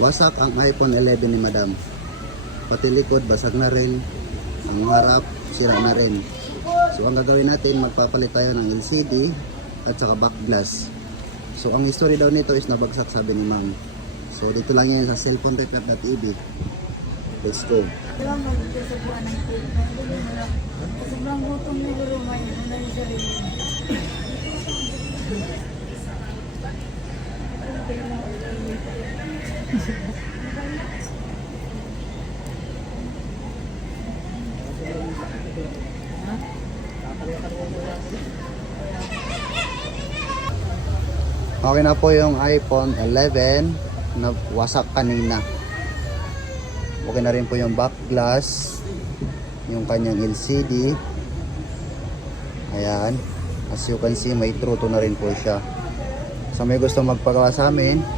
Wasak ang iPhone 11 ni Madam. Pati likod basag na rin. Ang harap sira na rin. So ang gagawin natin, magpapalit tayo ng LCD at saka back glass. So ang history daw nito is nabagsak, sabi ni Ma'am. So dito lang yan sa cellphone.ev. Let's go. Diba magkasubuan ng cake? Sobrang gutom ni Guru May. Ano na yung sarili? Okay na po yung iPhone 11 na wasak kanina. Okay na rin po yung back glass, yung kanyang LCD. Ayan, as you can see, may truto na rin po siya. So may gusto magpagawa sa amin,